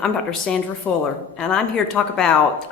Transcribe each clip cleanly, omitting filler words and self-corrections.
I'm Dr. Sandra Fuller, and I'm here to talk about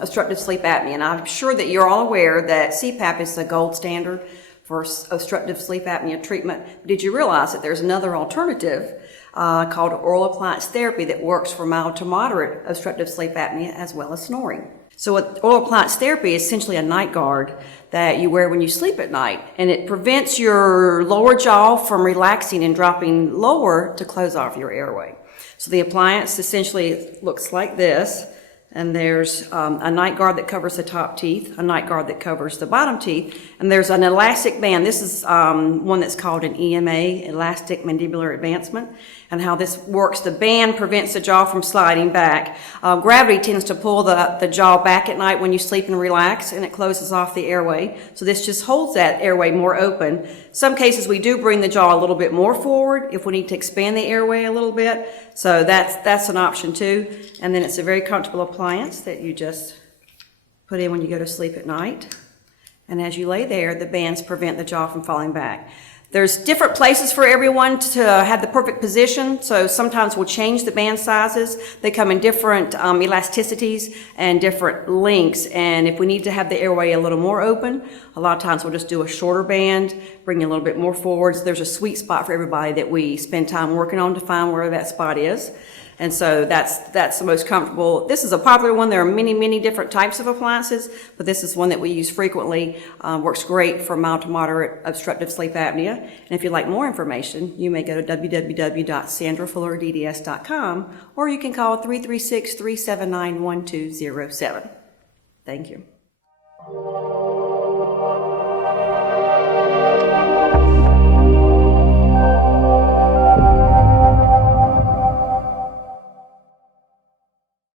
obstructive sleep apnea. And I'm sure that you're all aware that CPAP is the gold standard for obstructive sleep apnea treatment. Did you realize that there's another alternative called oral appliance therapy that works for mild to moderate obstructive sleep apnea as well as snoring? So oral appliance therapy is essentially a night guard that you wear when you sleep at night, and it prevents your lower jaw from relaxing and dropping lower to close off your airway. So the appliance essentially looks like this, and there's a night guard that covers the top teeth, a night guard that covers the bottom teeth, and there's an elastic band. This is one that's called an EMA, Elastic Mandibular Advancement, and how this works. The band prevents the jaw from sliding back. Gravity tends to pull the jaw back at night when you sleep and relax, and it closes off the airway. So this just holds that airway more open. Some cases we do bring the jaw a little bit more forward if we need to expand the airway a little bit. So that's an option too. And then it's a very comfortable appliance that you just put in when you go to sleep at night. And as you lay there, the bands prevent the jaw from falling back. There's different places for everyone to have the perfect position, so sometimes we'll change the band sizes. They come in different elasticities and different lengths, and if we need to have the airway a little more open, a lot of times we'll just do a shorter band, bring it a little bit more forward. So there's a sweet spot for everybody that we spend time working on to find where that spot is. And so that's the most comfortable. This is a popular one. There are many, many different types of appliances, but this is one that we use frequently. Works great for mild to moderate obstructive sleep apnea. And if you'd like more information, you may go to www.sandrafullerdds.com, or you can call 336-379-1207. Thank you.